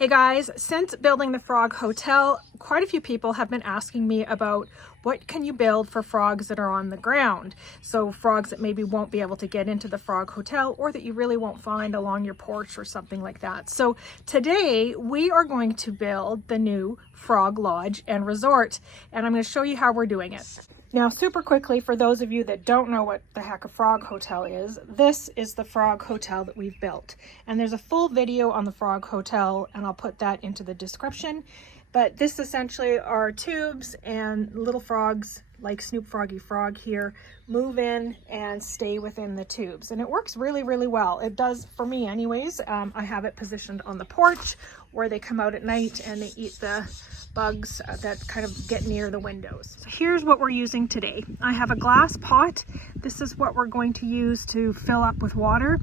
Hey guys, since building the frog hotel, quite a few people have been asking me about what can you build for frogs that are on the ground. So frogs that maybe won't be able to get into the frog hotel or that you really won't find along your porch or something like that. So today we are going to build the new frog lodge and resort, and I'm going to show you how we're doing it. Now, super quickly, for those of you that don't know what the heck a frog hotel is, this is the frog hotel that we've built. And there's a full video on the frog hotel, and I'll put that into the description. But this essentially are tubes, and little frogs, like Snoop Froggy Frog here, move in and stay within the tubes. And it works really, really well. It does for me anyways. I have it positioned on the porch where they come out at night and they eat the bugs that kind of get near the windows. So here's what we're using today. I have a glass pot. This is what we're going to use to fill up with water.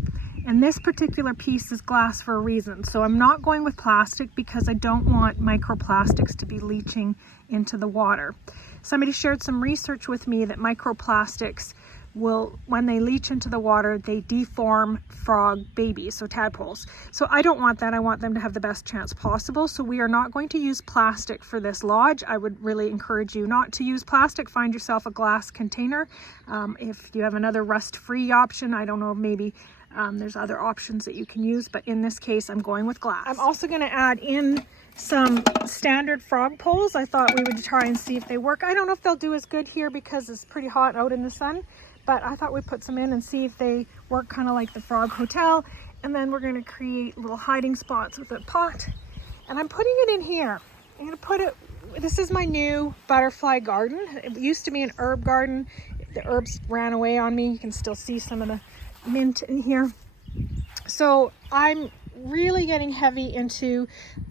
And this particular piece is glass for a reason. So I'm not going with plastic because I don't want microplastics to be leaching into the water. Somebody shared some research with me that microplastics will, when they leach into the water, they deform frog babies, so tadpoles. So I don't want that. I want them to have the best chance possible. So we are not going to use plastic for this lodge. I would really encourage you not to use plastic. Find yourself a glass container. If you have another rust-free option, I don't know, maybe there's other options that you can use, but in this case, I'm going with glass. I'm also going to add in some standard frog poles. I thought we would try and see if they work. I don't know if they'll do as good here because it's pretty hot out in the sun, but I thought we'd put some in and see if they work kind of like the frog hotel. And then we're going to create little hiding spots with a pot. And I'm putting it in here. I'm going to put it, this is my new butterfly garden. It used to be an herb garden. The herbs ran away on me. You can still see some of the mint in here. So I'm really getting heavy into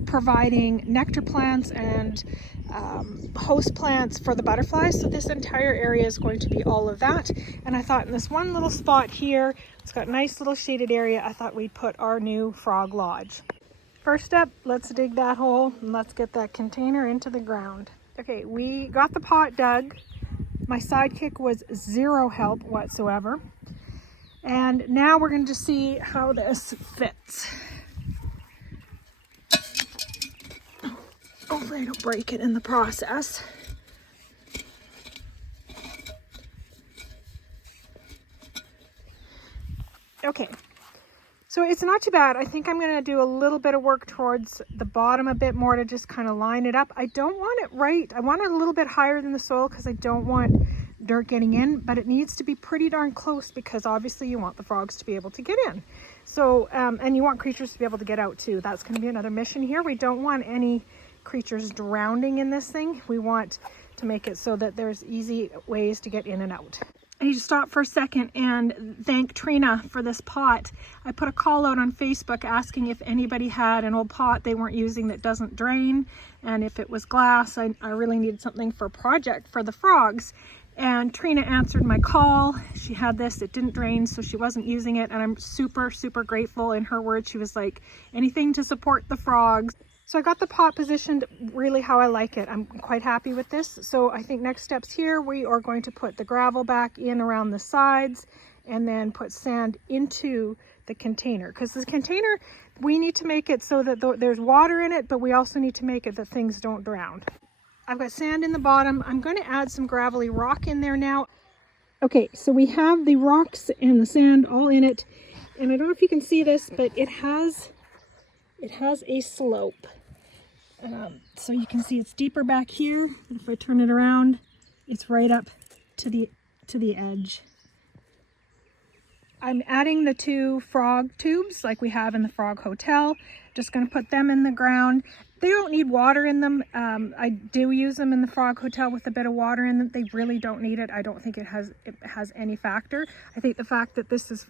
providing nectar plants and host plants for the butterflies. So this entire area is going to be all of that. And I thought in this one little spot here, it's got a nice little shaded area, I thought we'd put our new frog lodge. First up, let's dig that hole and let's get that container into the ground. Okay, we got the pot dug. My sidekick was zero help whatsoever. And now we're going to see how this fits. Hopefully I don't break it in the process. Okay, so it's not too bad. I think I'm going to do a little bit of work towards the bottom a bit more to just kind of line it up. I don't want it right. I want it a little bit higher than the soil because I don't want dirt getting in, but it needs to be pretty darn close because obviously you want the frogs to be able to get in. So, and you want creatures to be able to get out too. That's going to be another mission here. We don't want any creatures drowning in this thing. We want to make it so that there's easy ways to get in and out. I need to stop for a second and thank Trina for this pot. I put a call out on Facebook asking if anybody had an old pot they weren't using that doesn't drain, and if it was glass. I really needed something for a project for the frogs. And Trina answered my call. She had this, it didn't drain, so she wasn't using it. And I'm super, super grateful. In her words, she was like, anything to support the frogs. So I got the pot positioned really how I like it. I'm quite happy with this. So I think next steps here, we are going to put the gravel back in around the sides and then put sand into the container. Because the container, we need to make it so that there's water in it, but we also need to make it that things don't drown. I've got sand in the bottom. I'm going to add some gravelly rock in there now. Okay, so we have the rocks and the sand all in it. And I don't know if you can see this, but it has a slope. So you can see it's deeper back here. If I turn it around, it's right up to the edge. I'm adding the 2 frog tubes like we have in the frog hotel. Just going to put them in the ground. They don't need water in them. I do use them in the frog hotel with a bit of water in them. They really don't need it. I don't think it has any factor. I think the fact that this is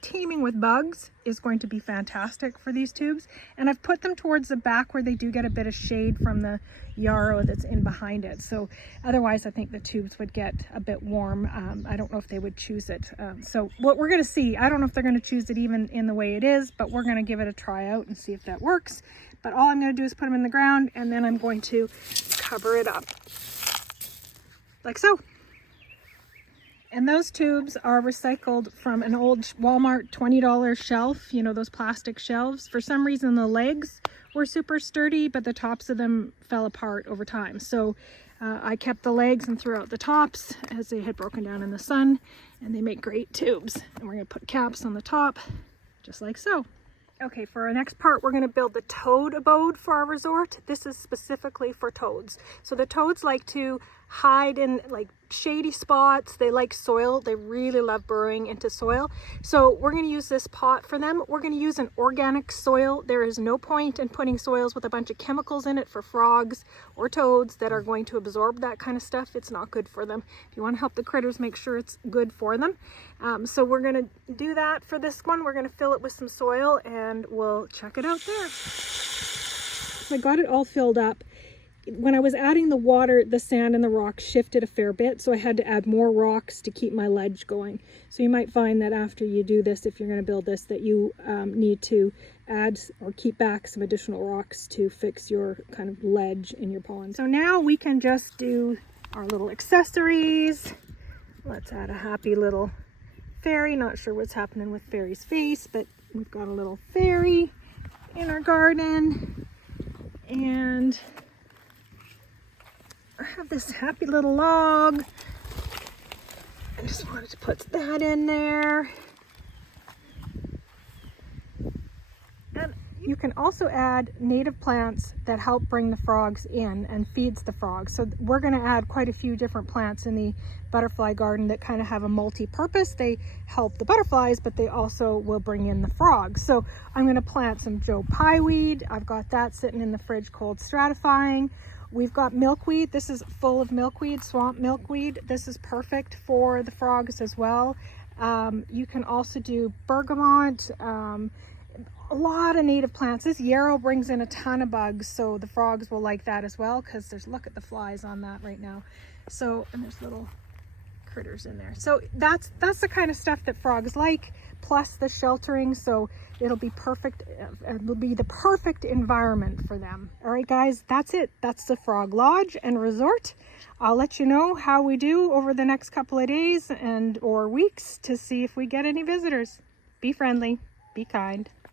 teeming with bugs is going to be fantastic for these tubes. And I've put them towards the back where they do get a bit of shade from the yarrow that's in behind it. So otherwise I think the tubes would get a bit warm. I don't know if they would choose it. So what we're going to see, I don't know if they're going to choose it even in the way it is, but we're going to give it a try out and see if that works. But all I'm going to do is put them in the ground and then I'm going to cover it up like so. And those tubes are recycled from an old Walmart $20 shelf, you know, those plastic shelves. For some reason, the legs were super sturdy, but the tops of them fell apart over time. So I kept the legs and threw out the tops as they had broken down in the sun, and they make great tubes. And we're going to put caps on the top, just like so. Okay, for our next part, we're going to build the toad abode for our resort. This is specifically for toads. So the toads like to hide in like shady spots. They like soil. They really love burrowing into soil. So we're going to use this pot for them. We're going to use an organic soil. There is no point in putting soils with a bunch of chemicals in it for frogs or toads that are going to absorb that kind of stuff. It's not good for them. If you want to help the critters, make sure it's good for them. So we're going to do that for this one. We're going to fill it with some soil and we'll check it out there. So I got it all filled up. When I was adding the water, the sand and the rocks shifted a fair bit, so I had to add more rocks to keep my ledge going. So you might find that after you do this, if you're going to build this, that you need to add or keep back some additional rocks to fix your kind of ledge in your pond. So now we can just do our little accessories. Let's add a happy little fairy. Not sure what's happening with Fairy's face, but we've got a little fairy in our garden. And I have this happy little log. I just wanted to put that in there. And you can also add native plants that help bring the frogs in and feeds the frogs. So we're going to add quite a few different plants in the butterfly garden that kind of have a multi-purpose. They help the butterflies, but they also will bring in the frogs. So I'm going to plant some Joe Pye weed. I've got that sitting in the fridge cold stratifying. We've got milkweed. This is full of milkweed, swamp milkweed. This is perfect for the frogs as well. You can also do bergamot, a lot of native plants. This yarrow brings in a ton of bugs, so the frogs will like that as well, because look at the flies on that right now. So, and there's little critters in there. So that's the kind of stuff that frogs like, plus the sheltering, so it'll be perfect. It'll be the perfect environment for them. All right, guys, that's it. That's the Frog Lodge and Resort. I'll let you know how we do over the next couple of days or weeks to see if we get any visitors. Be friendly, be kind.